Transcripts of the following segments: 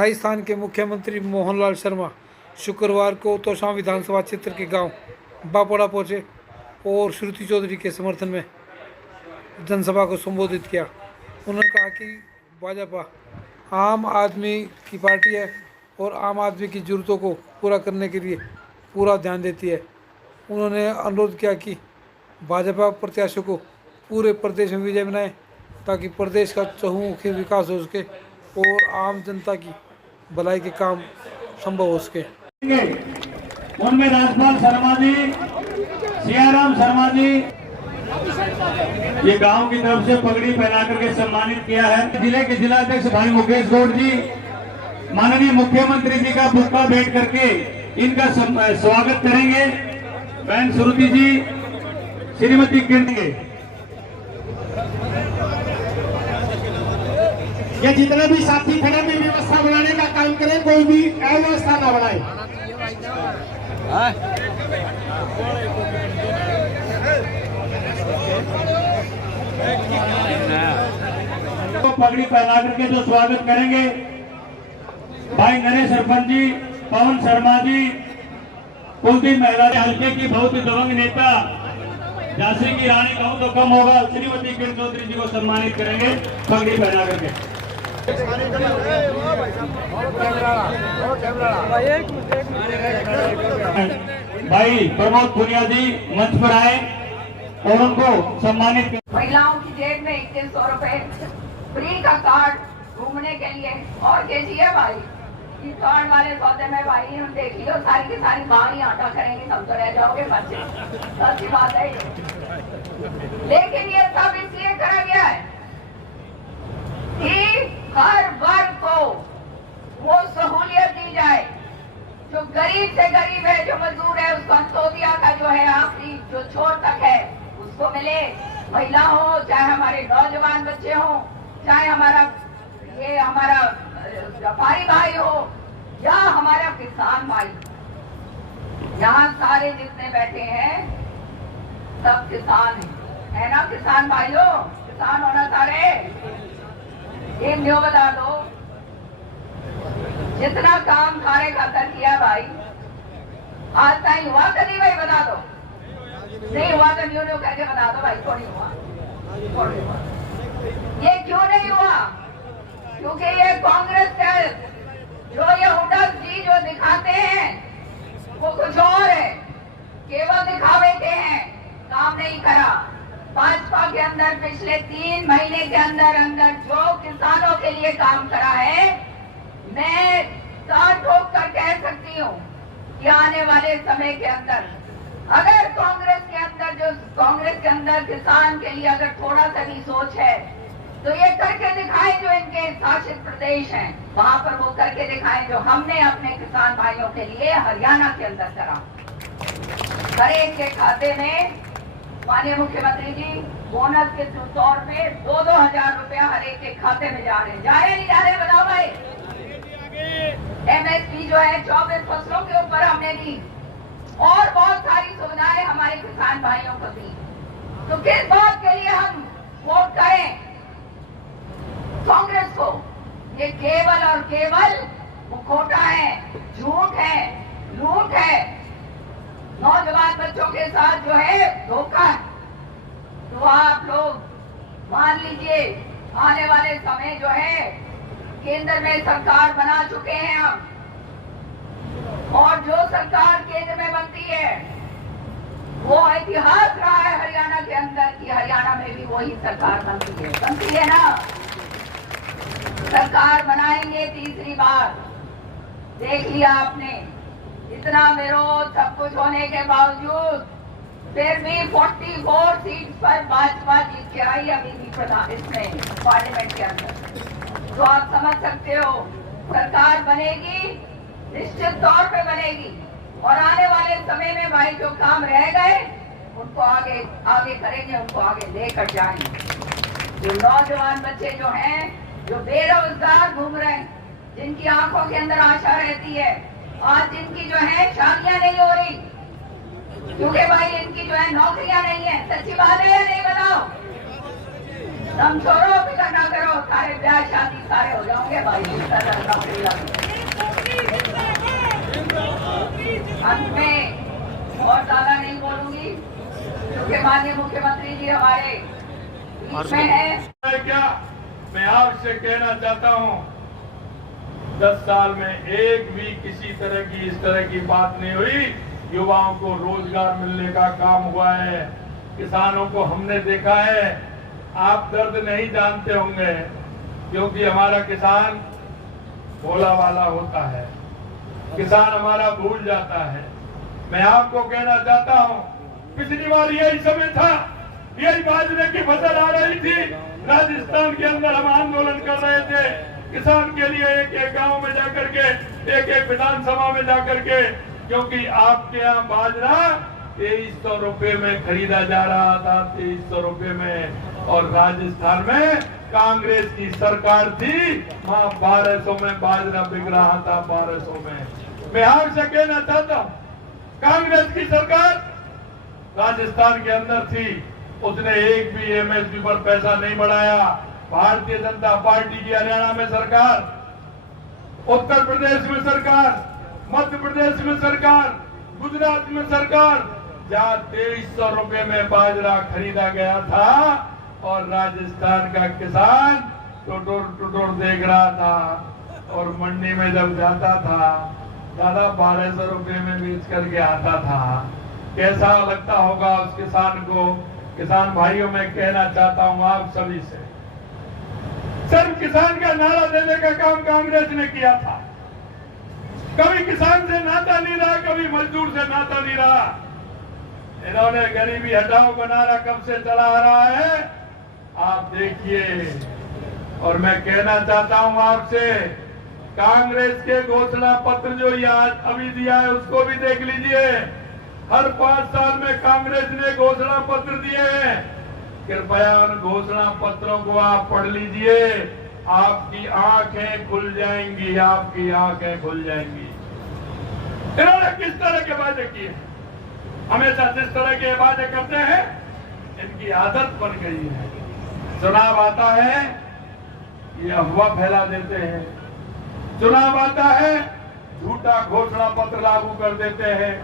राजस्थान के मुख्यमंत्री मोहनलाल शर्मा शुक्रवार को तोशाम विधानसभा क्षेत्र के गांव बापोड़ा पहुंचे और श्रुति चौधरी के समर्थन में जनसभा को संबोधित किया। उन्होंने कहा कि भाजपा आम आदमी की पार्टी है और आम आदमी की ज़रूरतों को पूरा करने के लिए पूरा ध्यान देती है। उन्होंने अनुरोध किया कि भाजपा प्रत्याशियों को पूरे प्रदेश में विजय बनाए ताकि प्रदेश का चहुमुखी विकास हो सके और आम जनता की भलाई के काम संभव हो सके। उनमें राजपाल शर्मा जी, सियाराम शर्मा जी, ये गांव की तरफ से पगड़ी पहना करके सम्मानित किया है। जिले के जिलाध्यक्ष भाई मुकेश गौड़ जी माननीय मुख्यमंत्री जी का बुक्का भेंट करके इनका स्वागत करेंगे। बहन श्रुति जी, श्रीमती किरण, ये जितने भी साथी खड़े में व्यवस्था बनाने का काम करें, कोई भी अव्यवस्था न बनाए। तो पगड़ी पहना करके जो स्वागत करेंगे भाई नरेश सरपंच जी, पवन शर्मा जी, कुलदीप महिला हल्के की बहुत ही दबंग नेता, झांसी की रानी कहूं तो कम होगा, श्रीमती किरण चौधरी जी को सम्मानित करेंगे पगड़ी पहना करके। भाई प्रमोद पुनिया जी मंच पर आए और उनको सम्मानित करें। महिलाओं की जेब में 2100 रुपए फ्री का कार्ड घूमने के लिए और कैसी भाई इस कार्ड वाले सौदे में भाई हम देख लियो सारी की सारी बाहर आटा करेंगे, तब तो रह जाओगे बच्चे। अच्छी बात है, लेकिन ये सब इसलिए करा गया है कि हर वर्ग को वो सहूलियत दी जाए जो गरीब से गरीब है, जो मजदूर है, उसको अंत्योदया का जो है आखिरी जो छोर तक है उसको मिले। महिला हो, चाहे हमारे नौजवान बच्चे हो, चाहे हमारा व्यापारी भाई हो या हमारा किसान भाई, यहाँ सारे जितने बैठे हैं सब किसान है ना। किसान भाइयों, किसान होना सारे एक न्यू बता दो, जितना काम खाने खातर किया भाई आज तक हुआ कभी भाई बता दो, नहीं हुआ तो न्यू न्यू करके बता दो भाई, थोड़ी हुआ। ये क्यों नहीं हुआ? क्योंकि ये कांग्रेस के जो ये हुड्डा जी जो दिखाते हैं वो कुछ और है, केवल दिखावे के हैं, काम नहीं करा। भाजपा के अंदर पिछले 3 महीने के अंदर जो किसानों के लिए काम करा है, मैं दांत ठोक कर कह सकती हूँ कि आने वाले समय के अंदर अगर कांग्रेस के अंदर किसान के लिए अगर थोड़ा सा भी सोच है तो ये करके दिखाएं, जो इनके शासित प्रदेश हैं वहां पर वो करके दिखाएं जो हमने अपने किसान भाइयों के लिए हरियाणा के अंदर करा। हर एक के खाते में माननीय मुख्यमंत्री जी बोनस के तौर पे 2-2 हजार रुपया हर एक के खाते में जा रहे हैं। जा रहे नहीं जा रहे बताओ भाई? MSP जो है 24 फसलों के ऊपर हमने दी और बहुत सारी सुविधाएं हमारे किसान भाइयों को दी। तो किस बात के लिए हम वोट करें कांग्रेस को? ये केवल और केवल मुखौटा है, झूठ है, लूट है, नौजवान बच्चों के साथ जो है धोखा है। तो आप लोग मान लीजिए आने वाले समय जो है केंद्र में सरकार बना चुके हैं हम, और जो सरकार केंद्र में बनती है वो इतिहास रहा है हरियाणा के अंदर कि हरियाणा में भी वही सरकार बनती है ना। सरकार बनाएंगे तीसरी बार, देख लिया आपने, इतना विरोध सब कुछ होने के बावजूद फिर भी 44 सीट पर भाजपा जीत के आई अभी भी प्रधान इसमें पार्लियामेंट के अंदर। तो आप समझ सकते हो सरकार बनेगी, निश्चित तौर पे बनेगी, और आने वाले समय में भाई जो काम रह गए उनको आगे करेंगे, उनको आगे लेकर जाएंगे। जो नौजवान बच्चे जो हैं, जो बेरोजगार घूम रहे हैं, जिनकी आंखों के अंदर आशा रहती है, आज जिनकी जो है शादियां नहीं हो रही क्योंकि भाई इनकी जो है नौकरियां नहीं है, सच्ची बात है या नहीं बताओ? तुम छोड़ो फिक्र ना करो, सारे ब्याह शादी सारे हो जाओगे भाई। नौकरी लगी। अंत में और ज्यादा नहीं बोलूंगी क्योंकि माननीय मुख्यमंत्री जी हमारे बीच में है। क्या मैं आपसे कहना चाहता हूं, 10 साल में एक भी किसी तरह की इस तरह की बात नहीं हुई। युवाओं को रोजगार मिलने का काम हुआ है, किसानों को हमने देखा है। आप दर्द नहीं जानते होंगे क्योंकि हमारा किसान भोला वाला होता है, किसान हमारा भूल जाता है। मैं आपको कहना चाहता हूं, पिछली बार यही समय था, यही बाजरे की फसल आ रही थी, राजस्थान के अंदर हम आंदोलन कर रहे थे किसान के लिए, एक एक गांव में जाकर के, एक एक विधानसभा में जाकर के, क्योंकि आपके यहाँ बाजरा 2300 रुपए में खरीदा जा रहा था, 2300 रुपए में। और राजस्थान में कांग्रेस की सरकार थी, वहां 1200 में बाजरा बिक रहा था, 1200 में। मैं आपसे कहना चाहता हूँ, कांग्रेस की सरकार राजस्थान के अंदर थी, उसने एक भी एमएसपी पर पैसा नहीं बढ़ाया। भारतीय जनता पार्टी की हरियाणा में सरकार, उत्तर प्रदेश में सरकार, मध्य प्रदेश में सरकार, गुजरात में सरकार, जहां 2300 रुपए में बाजरा खरीदा गया था और राजस्थान का किसान टुटुर देख रहा था और मंडी में जब जाता था दादा 1200 रुपए में बेच करके आता था। कैसा लगता होगा उस किसान को। किसान भाइयों में कहना चाहता हूं आप सभी से, सिर्फ किसान का नारा देने का काम कांग्रेस ने किया था। कभी किसान से नाता नहीं रहा, कभी मजदूर से नाता नहीं रहा। इन्होंने गरीबी हटाओ का नारा कब से चला आ रहा है आप देखिए। और मैं कहना चाहता हूं आपसे, कांग्रेस के घोषणा पत्र जो आज अभी दिया है उसको भी देख लीजिए। हर 5 साल में कांग्रेस ने घोषणा पत्र दिए हैं। कृपया उन घोषणा पत्रों को आप पढ़ लीजिए, आपकी आंखें खुल जाएंगी, आपकी आंखें खुल जाएंगी। इन्होंने किस तरह के वादे किए, हमेशा जिस तरह के वादे करते हैं इनकी आदत बन गई है। चुनाव आता है ये अफवाह फैला देते हैं, चुनाव आता है झूठा घोषणा पत्र लागू कर देते हैं।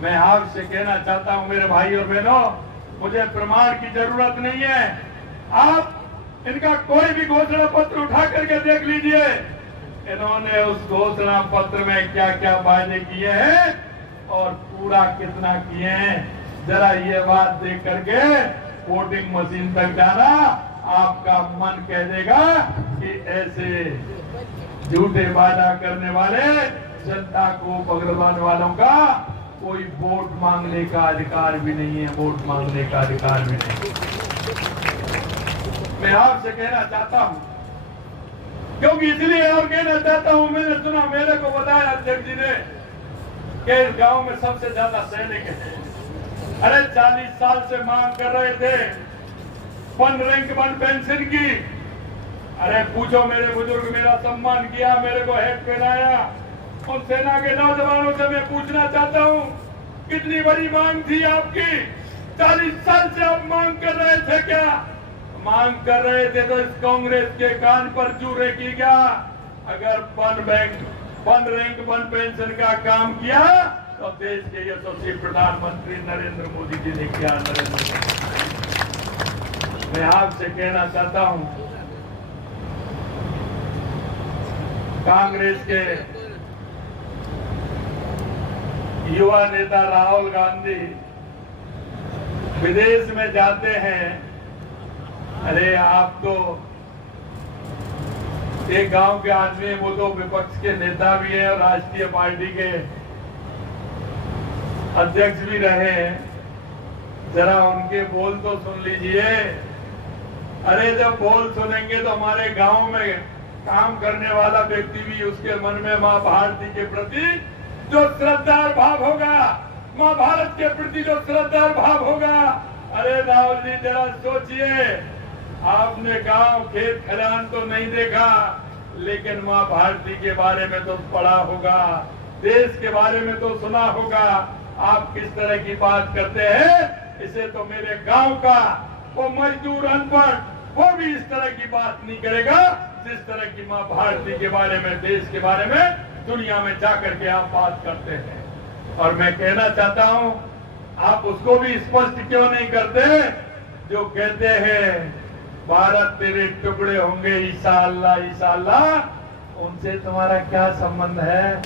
मैं आपसे कहना चाहता हूं मेरे भाई और बहनों, मुझे प्रमाण की जरूरत नहीं है। आप इनका कोई भी घोषणा पत्र उठा करके देख लीजिए, इन्होंने उस घोषणा पत्र में क्या क्या वादे किए हैं और पूरा कितना किए हैं। जरा ये बात देख करके वोटिंग मशीन तक जाना, आपका मन कह देगा कि ऐसे झूठे वादा करने वाले जनता को पगड़वाने वालों का कोई वोट मांगने का अधिकार भी नहीं है, वोट मांगने का अधिकार भी नहीं। मैं आपसे कहना चाहता हूं, क्योंकि इसलिए और कहना चाहता हूं, मैंने सुना, मेरे को बताया अध्यक्ष जी ने कि इस गांव में सबसे ज्यादा सैनिक है। अरे 40 साल से मांग कर रहे थे 1 रैंक 1 पेंशन की। अरे पूछो, मेरे बुजुर्ग मेरा सम्मान किया, मेरे को हैट पहनाया। उन सेना के नौजवानों से मैं पूछना चाहता हूं, कितनी बड़ी मांग थी आपकी? 40 साल से आप मांग कर रहे थे क्या? मांग कर रहे थे तो इस कांग्रेस के कान पर जूरे की क्या? अगर 1 रैंक 1 पेंशन का काम किया तो देश के यशस्वी प्रधानमंत्री नरेंद्र मोदी जी ने किया। मैं आपसे कहना चाहता हूं, कांग्रेस के युवा नेता राहुल गांधी विदेश में जाते हैं। अरे आप तो एक गांव के आदमी हैं, वो तो विपक्ष के नेता भी हैं और राष्ट्रीय पार्टी के अध्यक्ष भी रहे हैं। जरा उनके बोल तो सुन लीजिए। अरे जब बोल सुनेंगे तो हमारे गांव में काम करने वाला व्यक्ति भी, उसके मन में मां भारती के प्रति जो श्रद्धा भाव होगा, मां भारत के प्रति जो श्रद्धा भाव होगा। अरे राहुल जी जरा सोचिए, आपने गांव खेत खलिहान तो नहीं देखा, लेकिन मां भारती के बारे में तो पढ़ा होगा, देश के बारे में तो सुना होगा। आप किस तरह की बात करते हैं? इसे तो मेरे गांव का वो मजदूर, अनपढ़, वो भी इस तरह की बात नहीं करेगा जिस तरह की माँ भारती के बारे में, देश के बारे में दुनिया में जाकर के आप बात करते हैं। और मैं कहना चाहता हूं, आप उसको भी स्पष्ट क्यों नहीं करते जो कहते हैं भारत तेरे टुकड़े होंगे ईसा अल्लाह ईसा अल्लाह। उनसे तुम्हारा क्या संबंध है,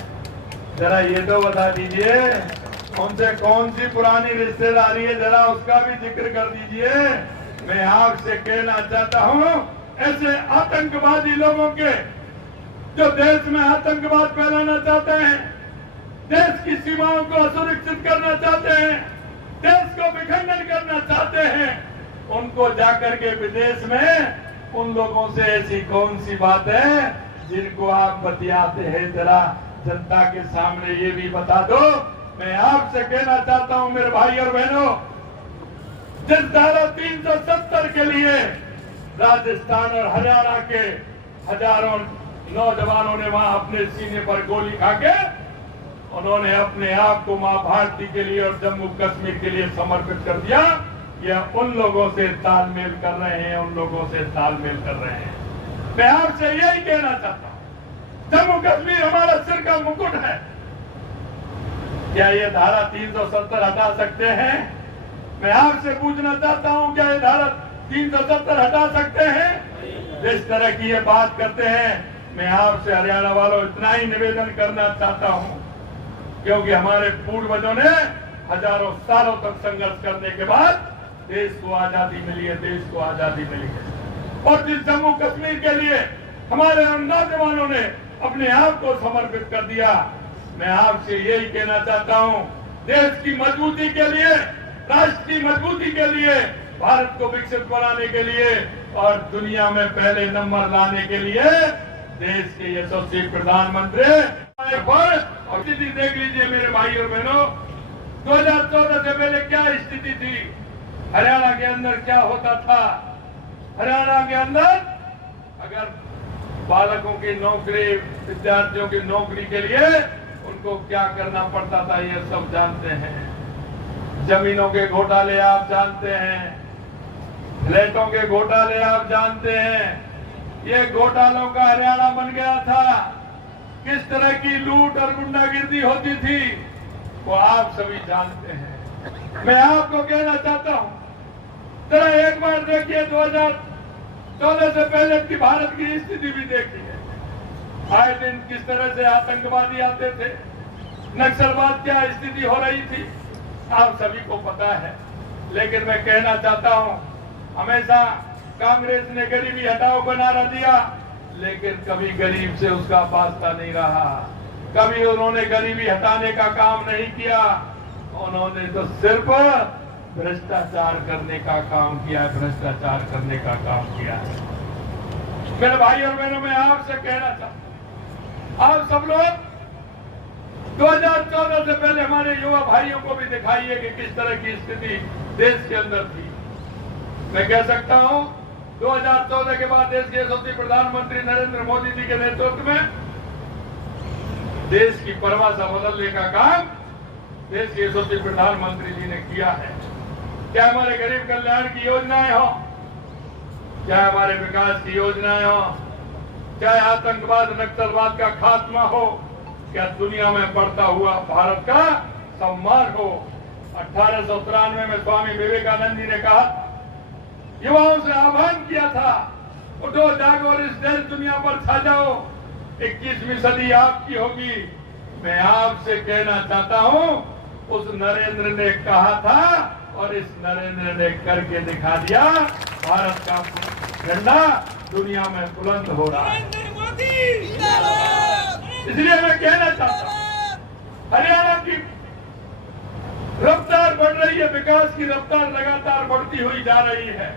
जरा ये तो बता दीजिए। उनसे कौन सी पुरानी रिश्तेदारी है, जरा उसका भी जिक्र कर दीजिए। मैं आपसे कहना चाहता हूं, ऐसे आतंकवादी लोगों के जो देश में आतंकवाद फैलाना चाहते हैं, देश की सीमाओं को असुरक्षित करना चाहते हैं, देश को विखंडन करना चाहते हैं, उनको जाकर के विदेश में उन लोगों से ऐसी कौन सी बात है जिनको आप बतियाते हैं, जरा जनता के सामने ये भी बता दो। मैं आपसे कहना चाहता हूं मेरे भाई और बहनों, जिस धारा 370 के लिए राजस्थान और हरियाणा के हजारों नौजवानों ने वहां अपने सीने पर गोली खाके उन्होंने अपने आप को मां भारती के लिए और जम्मू कश्मीर के लिए समर्पित कर दिया, यह उन लोगों से तालमेल कर रहे हैं, उन लोगों से तालमेल कर रहे हैं। मैं आपसे यही कहना चाहता हूं, जम्मू कश्मीर हमारा सिर का मुकुट है, क्या ये धारा 370 हटा सकते हैं? मैं आपसे पूछना चाहता हूं, क्या ये धारा 370 हटा सकते हैं? जिस तरह की ये बात करते हैं, मैं आपसे हरियाणा वालों इतना ही निवेदन करना चाहता हूं, क्योंकि हमारे पूर्वजों ने हजारों सालों तक संघर्ष करने के बाद देश को आजादी मिली है, देश को आजादी मिली है। और जिस जम्मू कश्मीर के लिए हमारे नौजवानों ने अपने आप को समर्पित कर दिया, मैं आपसे यही कहना चाहता हूं, देश की मजबूती के लिए, राष्ट्र की मजबूती के लिए, भारत को विकसित बनाने के लिए और दुनिया में पहले नंबर लाने के लिए देश के यशस्वी प्रधानमंत्री और स्थिति देख लीजिए मेरे भाई और बहनों, 2014 से पहले क्या स्थिति थी, हरियाणा के अंदर क्या होता था। हरियाणा के अंदर अगर बालकों की नौकरी, विद्यार्थियों की नौकरी के लिए उनको क्या करना पड़ता था, ये सब जानते हैं। जमीनों के घोटाले आप जानते हैं, फ्लैटों के घोटाले आप जानते हैं। ये घोटालों का हरियाणा बन गया था। किस तरह की लूट और गुंडागिर्दी होती थी वो आप सभी जानते हैं। मैं आपको कहना चाहता हूं, जरा एक बार देखिए 2014 से पहले की भारत की स्थिति भी देखिए। आए दिन किस तरह से आतंकवादी आते थे, नक्सलवाद क्या स्थिति हो रही थी, आप सभी को पता है। लेकिन मैं कहना चाहता हूं, हमेशा कांग्रेस ने गरीबी हटाओ का नारा दिया, लेकिन कभी गरीब से उसका वास्ता नहीं रहा, कभी उन्होंने गरीबी हटाने का काम नहीं किया। उन्होंने तो सिर्फ भ्रष्टाचार करने का काम किया है, भ्रष्टाचार करने का काम किया है। मेरे भाई और बहनों, मैं आपसे कहना चाहता हूं, आप सब लोग 2014 से पहले हमारे युवा भाइयों को भी दिखाइए कि किस तरह की स्थिति देश के अंदर थी। मैं कह सकता हूं 2014 के बाद देश के यशस्वी प्रधानमंत्री नरेंद्र मोदी जी के नेतृत्व में देश की परिभाषा बदलने का काम देश के यशस्वी प्रधानमंत्री जी ने किया है। क्या हमारे गरीब कल्याण की योजनाएं हो, चाहे हमारे विकास की योजनाएं हो, चाहे आतंकवाद नक्सलवाद का खात्मा हो, क्या दुनिया में बढ़ता हुआ भारत का सम्मान हो। 1893 में स्वामी विवेकानंद जी ने कहा, युवाओं से आह्वान किया था, उठो जागो और इस देश दुनिया पर छा जाओ, 21वीं सदी आपकी होगी। मैं आपसे कहना चाहता हूं, उस नरेंद्र ने कहा था और इस नरेंद्र ने करके दिखा दिया। भारत का झंडा दुनिया में बुलंद हो रहा है। इसलिए मैं कहना चाहता हूं, हरियाणा की रफ्तार बढ़ रही है, विकास की रफ्तार लगातार बढ़ती हुई जा रही है।